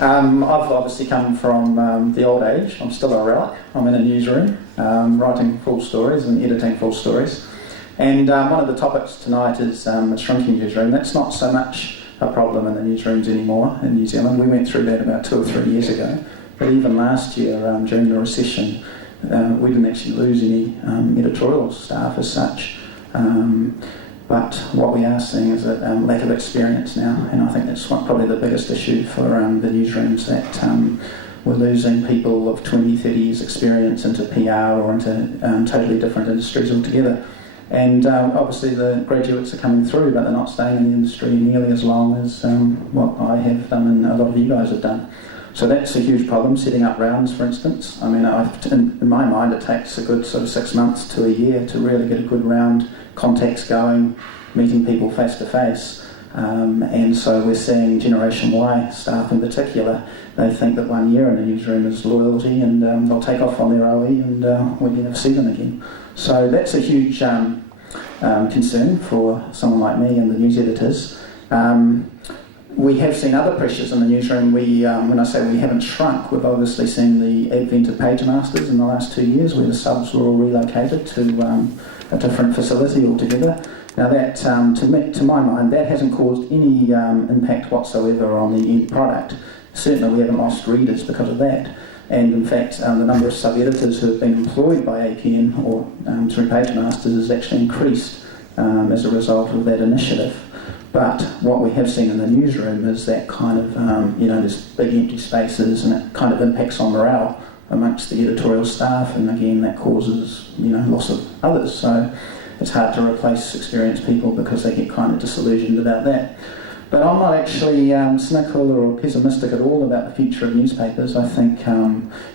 I've obviously come from the old age. I'm still a relic. I'm in a newsroom, writing full stories and editing full stories. And one of the topics tonight is a shrinking newsroom. That's not so much a problem in the newsrooms anymore in New Zealand. We went through that about 2 or 3 years ago. But even last year, during the recession, we didn't actually lose any editorial staff as such. But what we are seeing is a lack of experience now, and I think that's probably the biggest issue for the newsrooms, that we're losing people of 20, 30 years experience into PR or into totally different industries altogether. And obviously the graduates are coming through, but they're not staying in the industry nearly as long as what I have done and a lot of you guys have done. So that's a huge problem, setting up rounds, for instance. I mean, in my mind, it takes a good sort of 6 months to a year to really get a good round, contacts going, meeting people face to face. And so we're seeing Generation Y staff in particular. They think that 1 year in a newsroom is loyalty, and they'll take off on their OE and we never see them again. So that's a huge concern for someone like me and the news editors. We have seen other pressures in the newsroom. When I say we haven't shrunk, we've obviously seen the advent of page masters in the last 2 years, where the subs were all relocated to a different facility altogether. Now that, to my mind, that hasn't caused any impact whatsoever on the end product. Certainly we haven't lost readers because of that. And in fact, the number of sub-editors who have been employed by APN or through page masters has actually increased as a result of that initiative. But what we have seen in the newsroom is that kind of, there's big empty spaces, and it kind of impacts on morale amongst the editorial staff, and again that causes, loss of others. So it's hard to replace experienced people because they get kind of disillusioned about that. But I'm not actually cynical or pessimistic at all about the future of newspapers. I think,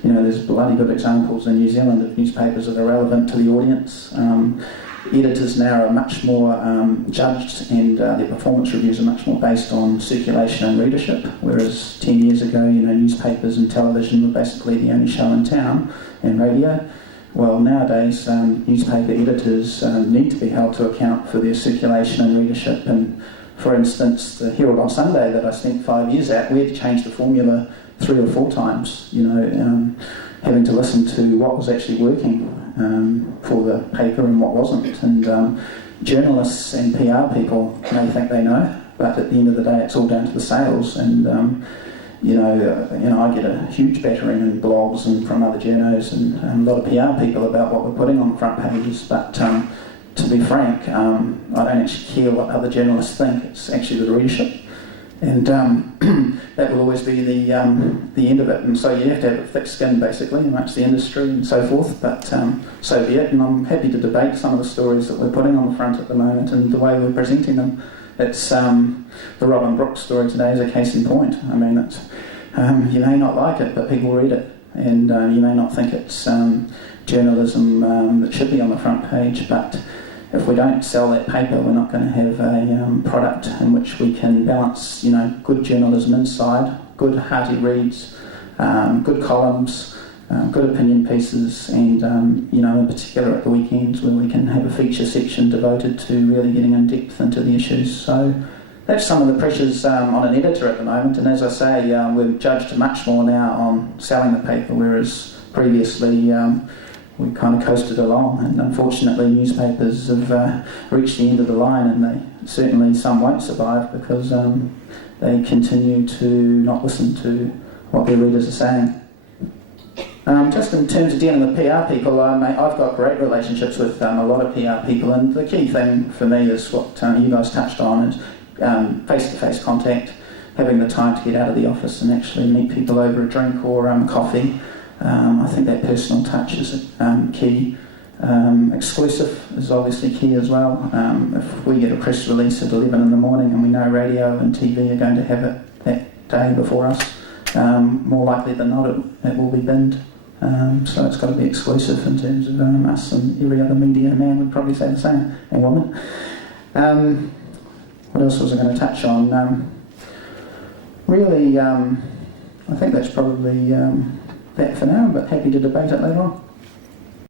there's bloody good examples in New Zealand of newspapers that are relevant to the audience. Editors now are much more judged, and their performance reviews are much more based on circulation and readership, whereas 10 years ago, newspapers and television were basically the only show in town, and radio. Well, nowadays, newspaper editors need to be held to account for their circulation and readership. And for instance, the Herald on Sunday that I spent 5 years at, we had to change the formula 3 or 4 times, having to listen to what was actually working for the paper and what wasn't. And journalists and PR people may think they know, but at the end of the day, it's all down to the sales. And I get a huge battering in blogs and from other journos and a lot of PR people about what we're putting on the front pages. But to be frank, I don't actually care what other journalists think. It's actually the readership. And that will always be the end of it. And so you have to have a thick skin, basically, amongst the industry and so forth. But so be it. And I'm happy to debate some of the stories that we're putting on the front at the moment and the way we're presenting them. It's the Robin Brooks story today is a case in point. I mean, it's, you may not like it, but people read it. And you may not think it's journalism that should be on the front page, but if we don't sell that paper, we're not going to have a product in which we can balance, good journalism inside, good hearty reads, good columns, good opinion pieces, and in particular at the weekends where we can have a feature section devoted to really getting in depth into the issues. So that's some of the pressures on an editor at the moment. And as I say, we're judged much more now on selling the paper, whereas previously we kind of coasted along, and unfortunately newspapers have reached the end of the line, and certainly some won't survive because they continue to not listen to what their readers are saying. Just in terms of dealing with PR people, I've got great relationships with a lot of PR people, and the key thing for me is what you guys touched on, is face-to-face contact, having the time to get out of the office and actually meet people over a drink or coffee. I think that personal touch is key. Exclusive is obviously key as well. If we get a press release at 11 in the morning and we know radio and TV are going to have it that day before us, more likely than not it will be binned. So it's got to be exclusive in terms of us, and every other media man would probably say the same, and woman. What else was I going to touch on? I think that's probably that for now, but happy to debate it later on.